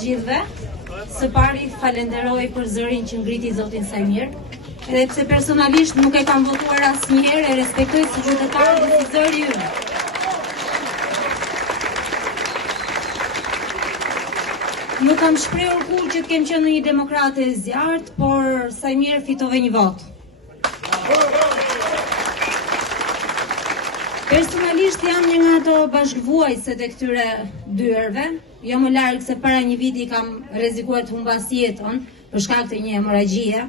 të gjithëve. Së pari falenderoj për zërin që ngriti zotin Sajmir, edhe pse personalisht nuk e kam votuar asnjëherë, e respektoj si qytetar dhe si zëri ynë. Nuk kam shprehur kur që të kem qenë një demokrate e zjarrt, por Sajmir fitove një votë. Personalisht jam një nga ato bashkëvuajtësit e këtyre dyerve, jo më larg se para një viti kam rrezikuar të humbas jetën për shkak të një hemorragjie,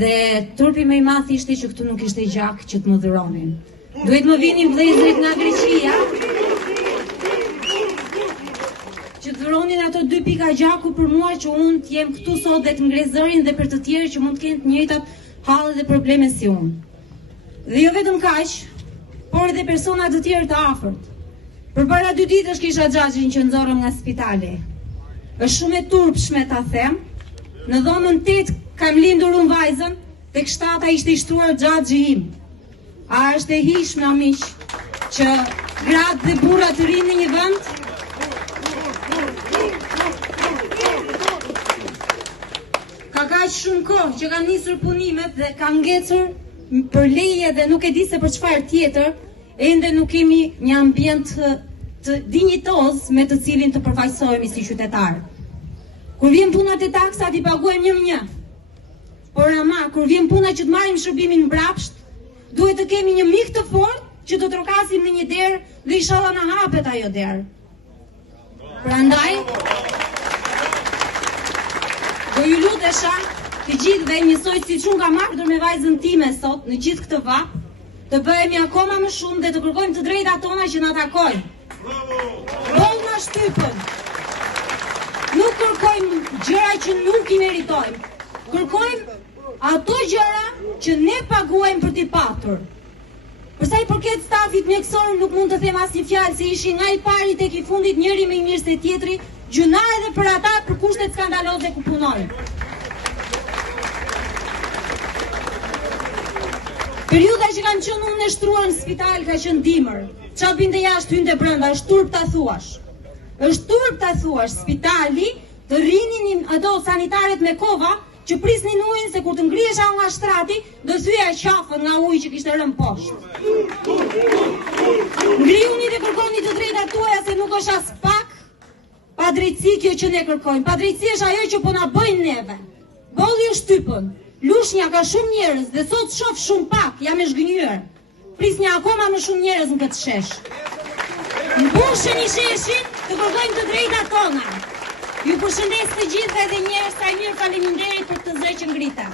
dhe turpi më i madh ishte që këtu nuk ishte gjak që të më dhuronin. Duhet më vinin vëllezërit nga Greqia që të dhuronin ato 2 pika gjaku për mua që unë të jem këtu sot dhe të ngres zërin, dhe për të tjerë që mund të kenë të njëjtat halle dhe probleme si unë. Dhe jo vetëm kaq, por edhe persona të tjerë të afërt. Përpara 2 ditësh kisha xhaxhin që nxorrëm nga spitali. Është shumë e turpshme ta them. Në dhomën 8 kam lindur unë vajzën, tek 7 ishte i shtruar xhaxhi im. A është e hishme o miq që gratë dhe burrat të rinë në një vend? Ka kaq shumë kohë që kanë nisur punimet dhe kanë ngecur për leje dhe nuk e di se për çfarë tjetër, ende nuk kemi një ambient të dinjitoz me të cilin të përfaqësohemi si qytetarë. Kur vjen puna te taksat i paguajmë 1/1. Por ama kur vjen puna që të marrim shërbimin mbrapsht, duhet të kemi një mik të fortë që të trokasim në një derë dhe inshallah na hapet ajo derë. Prandaj do ju lutesha të gjithëve, njësoj siç unë kam ardhur me vajzën time sot në gjithë këtë vap, të bëhemi akoma më shumë dhe të kërkojmë të drejtat tona që na takojnë. Boll na shtypën. Nuk kërkojmë gjëra që nuk i meritojmë. Kërkojmë ato gjëra që ne paguajmë për t'i patur. Për sa i përket stafit mjekësor, nuk mund të them asnjë fjalë se ishin nga i pari tek i fundit, njëri më i mirë se tjetri, gjuna edhe për ata për kushtet skandaloze ku punojnë. Periuda që kanë qenë unë e shtruar në spital ka qenë dimër. Qa binte jashtë hynte brenda, është turp ta thuash. Është turp ta thuash, spitali të rinin ato sanitaret me kova që prisnin ujin, se kur të ngrihesha nga shtrati, do thyja qafën nga uji që kishte rënë poshtë. Ngrihuni dhe kërkoni të drejtat tuaja, se nuk është as pak padrejtësi kjo që ne kërkojmë. Padrejtësi është ajo që po na bëjnë neve. Bolli është shtypën. Lushnja ka shumë njerëz dhe sot shoh shumë pak, jam e zhgënjur. Prisni akoma më shumë njerëz në këtë shesh. Mbusheni sheshin, të kërkojmë të drejtat tona. Ju përshëndes të gjithë edhe një herë Sajmir, faleminderit për këtë zë që ngrita.